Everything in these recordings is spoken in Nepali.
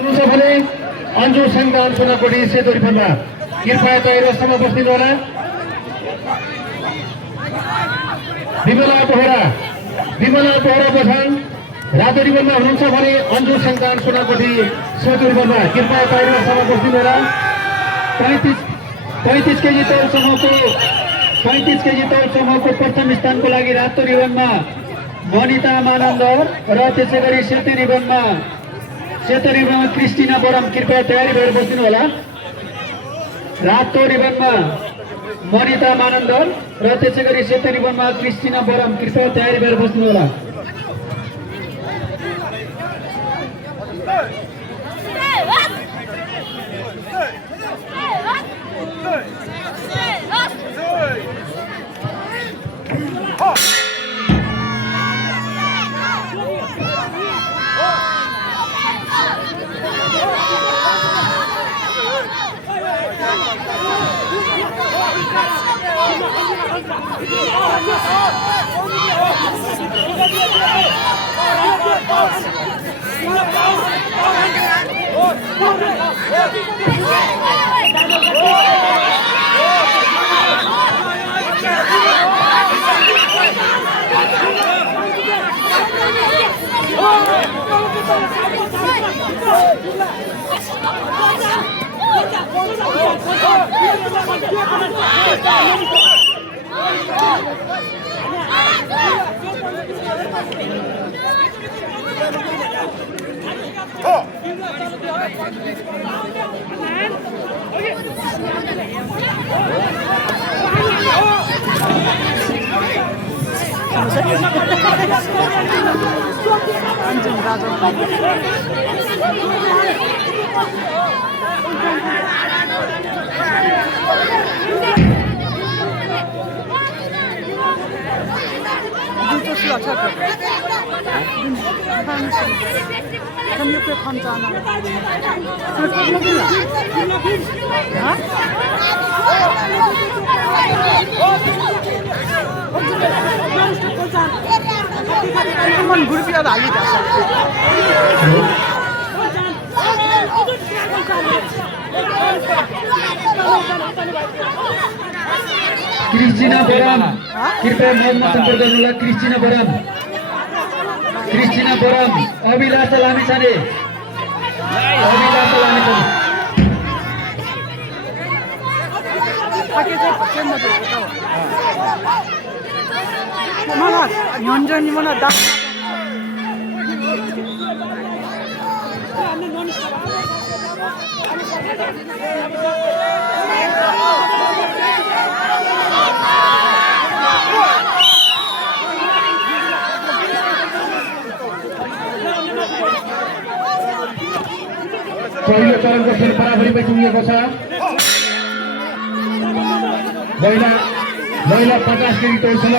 भने अन्जु सङ्घान सोनाकोटी सेतो रिबनमा कृपया तयारी अवस्थामा बस्दिनु होला। विमला बोहरा बझाङ रातो रिबनमा हुनुहुन्छ भने अन्जु सङ्घान सोनाकोटी सेतो रिबनमा कृपया तयारी अवस्थामा बस्दिनु होला। 35 केजी तौल समूहको प्रथम स्थानको लागि रातो रिबनमा मनिता मानन्द र त्यसै गरी सेतो रिबनमा क्रिस्टिना बरम कृपया तयारी भएर बस्दिनु होला। रातो रिबनमा मनिता मानन्द र त्यसै गरी सेतो रिबनमा क्रिस्टिना बरम कृपया तयारी भएर बस्दिनु होला। क्रिस्टिना बरम कृपया मनमा सम्पर्क गर्नुहोला। क्रिस्टिना बरम अभिलाषा लामिछाने पहिलो चरणको खेल बराबरीमै टुङ्गिएको छ। महिला 50 केजी तौलसँग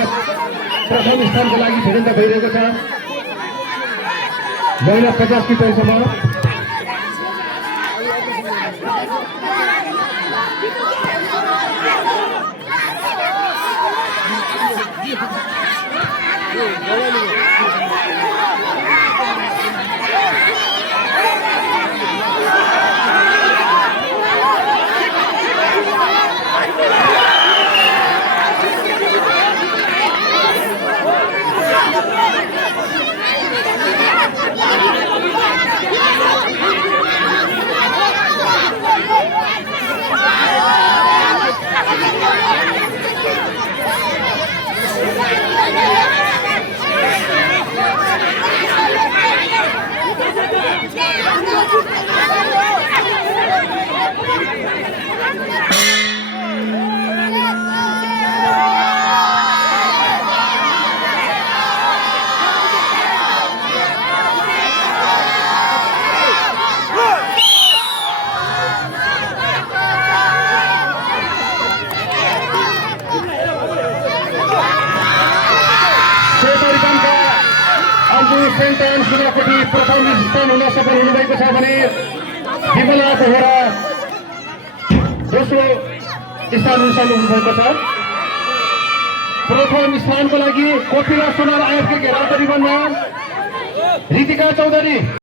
प्रथम स्थानको लागि भिडन्त भइरहेको छ। महिला 50 केजी तौलसम्म सेन्टान सुनाकोटी प्रथम स्थान हुन सफल हुनुभएको छ भने विमला बोहरा दोस्रो स्थान हुन सफल हुनुभएको छ। प्रथम स्थानको लागि कोपिला सोनार आयोगको घेराउ गरिबनमा रितिका चौधरी